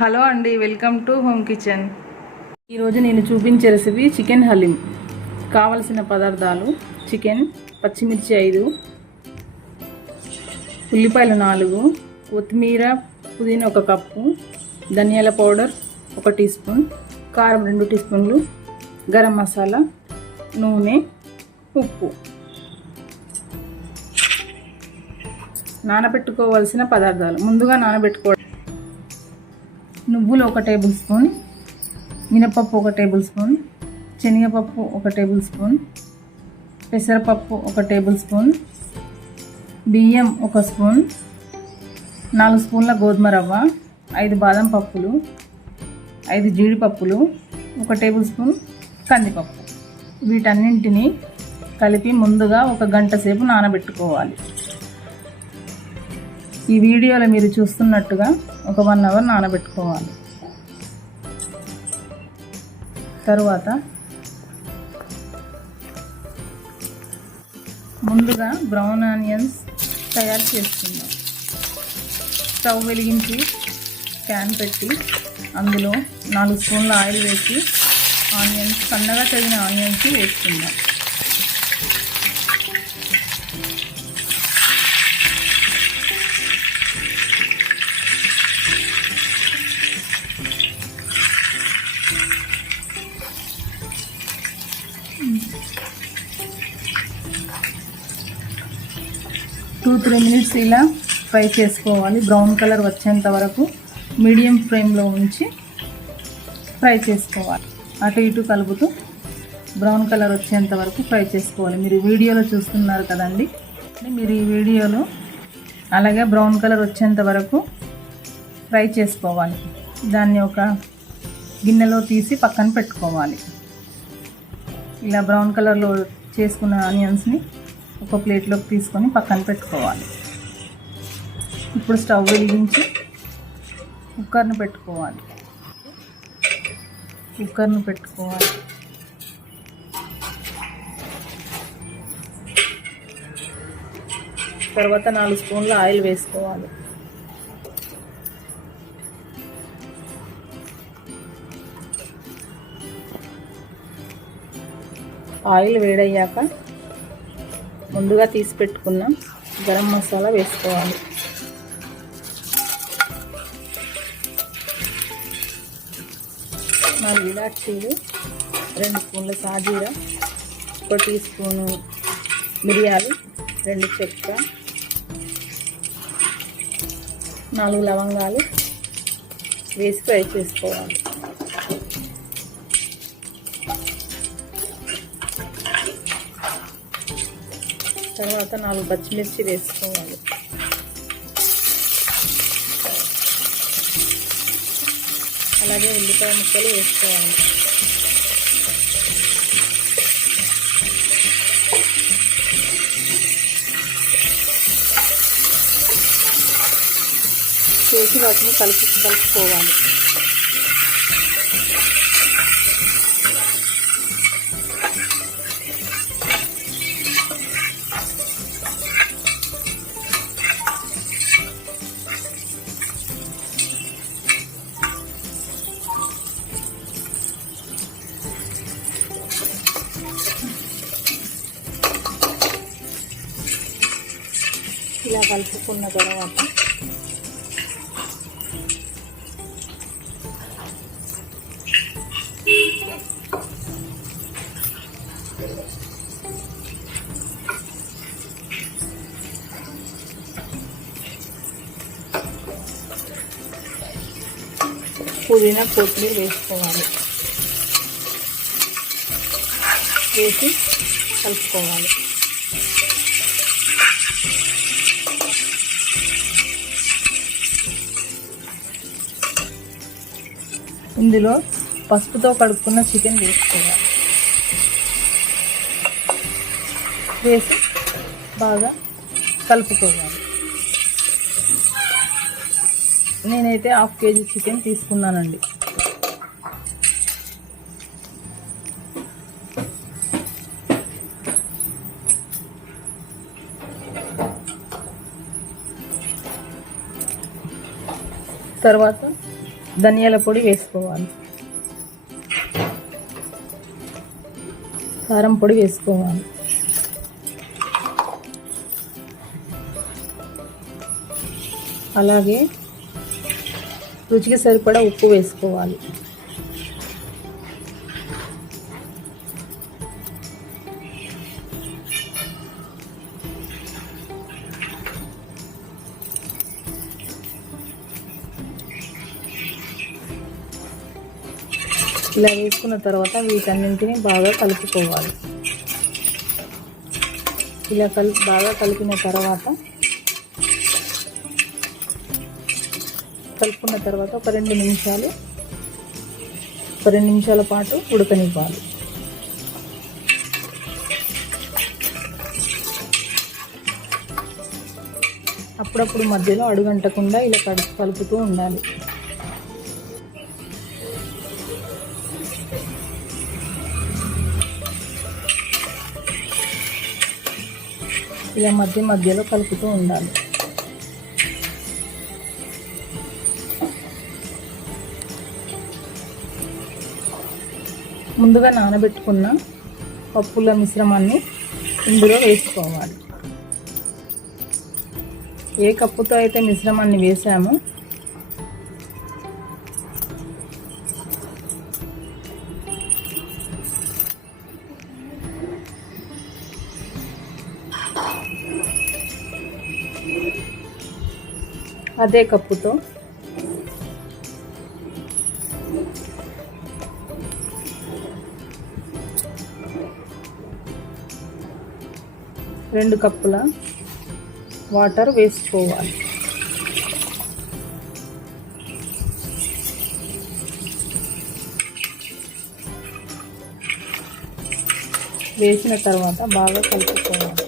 Hello అండి, welcome to home kitchen. ఈరోజు నేను చూపించే రెసిపీ చికెన్ హలీం. కావలసిన పదార్థాలు: చికెన్, పచ్చిమిర్చి 5, ఉల్లిపాయలు 4, కొత్తిమీర పుదీనా 1 కప్పు, ధనియాల పౌడర్ 1 టీ స్పూన్, కారం 2 టీ స్పూన్లు, గరం మసాలా, నూనె, ఉప్పు. నానబెట్టుకోవాల్సిన పదార్థాలు: ముందుగా నానబెట్టుకోవడం: నువ్వులు 1 టేబుల్ స్పూన్, మినపప్పు 1 టేబుల్ స్పూన్, శనగపప్పు 1 టేబుల్ స్పూన్, పెసరపప్పు 1 టేబుల్ స్పూన్, బియ్యం 1 స్పూన్, 4 స్పూన్ల గోధుమ రవ్వ, 5 బాదం పప్పులు, 5 జీడిపప్పులు, 1 టేబుల్ స్పూన్ కందిపప్పు. వీటన్నింటినీ కలిపి ముందుగా 1 గంట సేపు నానబెట్టుకోవాలి. ఈ వీడియోలో మీరు చూస్తున్నట్టుగా ఒక 1 అవర్ నానబెట్టుకోవాలి. తరువాత ముందుగా బ్రౌన్ ఆనియన్స్ తయారు చేసుకుందాం. స్టవ్ వెలిగించి ప్యాన్ పెట్టి అందులో 4 స్పూన్ల ఆయిల్ వేసి సన్నగా తగిన ఆనియన్స్ వేసుకుందాం. టూ 3 మినిట్స్ ఇలా ఫ్రై చేసుకోవాలి. బ్రౌన్ కలర్ వచ్చేంత వరకు మీడియం ఫ్లేమ్లో ఉంచి ఫ్రై చేసుకోవాలి. అటు ఇటు కలుపుతూ బ్రౌన్ కలర్ వచ్చేంత వరకు ఫ్రై చేసుకోవాలి. మీరు వీడియోలో చూస్తున్నారు కదండి, మీరు ఈ వీడియోలో అలాగే బ్రౌన్ కలర్ వచ్చేంత వరకు ఫ్రై చేసుకోవాలి. దాన్ని ఒక గిన్నెలో తీసి పక్కన పెట్టుకోవాలి. ఇలా బ్రౌన్ కలర్లో చేసుకున్న ఆనియన్స్ని ఒక ప్లేట్లోకి తీసుకొని పక్కన పెట్టుకోవాలి. ఇప్పుడు స్టవ్ వెలిగించి కుక్కర్ను పెట్టుకోవాలి. తర్వాత 4 స్పూన్ల ఆయిల్ వేసుకోవాలి. ఆయిల్ వేడయ్యాక ముందుగా తీసి పెట్టుకున్న గరం మసాలా వేసుకోవాలి. నాలుగు ఇలాచీలు, 2 స్పూన్ల సాజీరా, 1 టీ స్పూను మిరియాలు, 2 చెక్క, 4 లవంగాలు వేసి ఫ్రై చేసుకోవాలి. తర్వాత 4 పచ్చిమిర్చి వేసుకోవాలి. అలాగే ఉల్లిపాయ ముక్కలు వేసుకోవాలి. చేసి వాటిని కలుపుకోవాలి. ఇలా కలుపుకున్న తర్వాత పుదీనా కొత్తిమీర వేసుకోవాలి. వేసి కలుపుకోవాలి. ఇందులో పసుపుతో కడుక్కున్న చికెన్ వేసుకోవాలి. వేసి బాగా కలుపుకోవాలి. నేనైతే 1/2 కేజీ చికెన్ తీసుకున్నానండి. తర్వాత ధనియాల పొడి వేసుకోవాలి, కారం పొడి వేసుకోవాలి, అలాగే రుచికి సరిపడా ఉప్పు వేసుకోవాలి. ఇలా వేసుకున్న తర్వాత వీటన్నింటినీ బాగా కలుపుకోవాలి. ఇలా బాగా కలిపిన తర్వాత ఒక 2 నిమిషాల పాటు ఉడకనివ్వాలి. అప్పుడప్పుడు మధ్యలో అడుగంటకుండా ఇలా కలుపుతూ ఉండాలి. ఇలా మధ్యలో కలుపుతూ ఉండాలి. ముందుగా నానబెట్టుకున్న పప్పుల మిశ్రమాన్ని ఇందులో వేసుకోవాలి. ఏ కప్పుతో అయితే మిశ్రమాన్ని వేసామో అదే కప్పుతో రెండు కప్పుల వాటర్ వేసుకోవాలి. వేసిన తర్వాత బాగా కలుపుకోవాలి.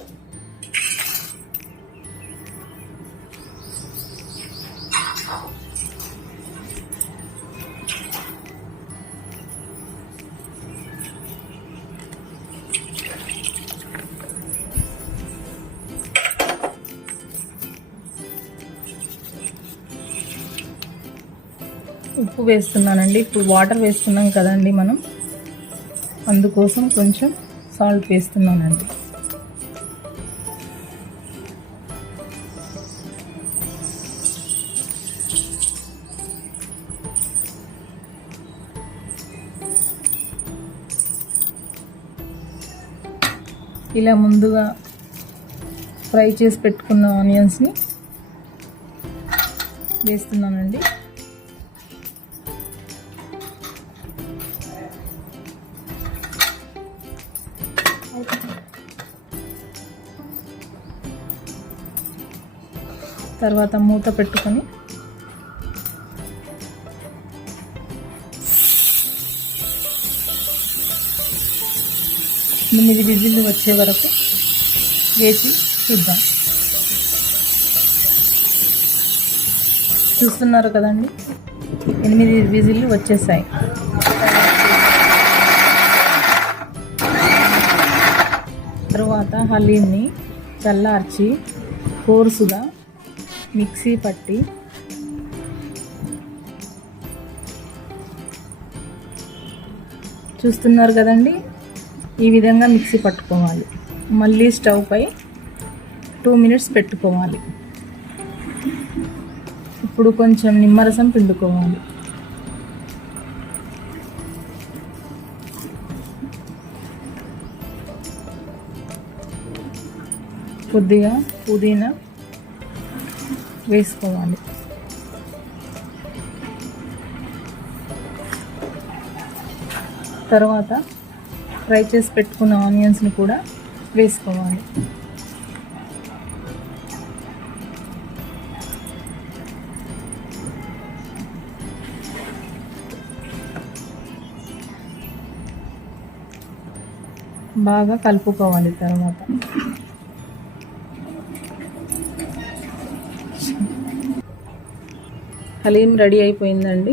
ఉప్పు వేస్తున్నానండి. ఇప్పుడు వాటర్ వేస్తున్నాం కదండి మనం, అందుకోసం కొంచెం సాల్ట్ వేస్తున్నానండి. ఇలా ముందుగా ఫ్రై చేసి పెట్టుకున్న ఆనియన్స్ని వేస్తున్నానండి. తర్వాత మూత పెట్టుకొని ఎనిమిది విజిల్లు వచ్చే వరకు వేసి చూద్దాం. చూస్తున్నారు కదండి, 8 విజిల్లు వచ్చేసాయి. తరువాత హలీంని చల్లార్చి కోర్సుగా మిక్సీ పట్టి చూస్తున్నారు కదండి, ఈ విధంగా మిక్సీ పట్టుకోవాలి. మళ్ళీ స్టవ్ పై 2 మినిట్స్ పెట్టుకోవాలి. ఇప్పుడు కొంచెం నిమ్మరసం పిండుకోవాలి. కొద్దిగా పుదీనా వేసుకోవాలి. తర్వాత ఫ్రై చేసి పెట్టుకున్న ఆనియన్స్ని కూడా వేసుకోవాలి. బాగా కలుపుకోవాలి. తర్వాత హలీం రెడీ అయిపోయిందండి.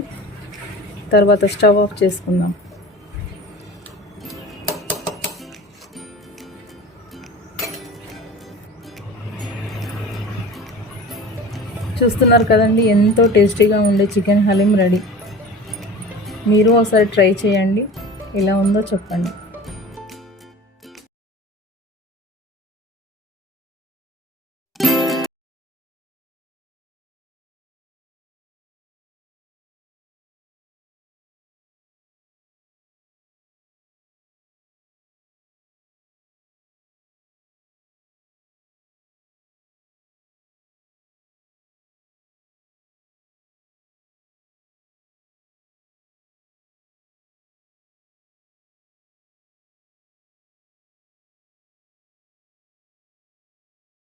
తర్వాత స్టవ్ ఆఫ్ చేసుకుందాం. చూస్తున్నారు కదండి, ఎంతో టేస్టీగా ఉండే చికెన్ హలీం రెడీ. మీరు ఒకసారి ట్రై చేయండి, ఎలా ఉందో చెప్పండి.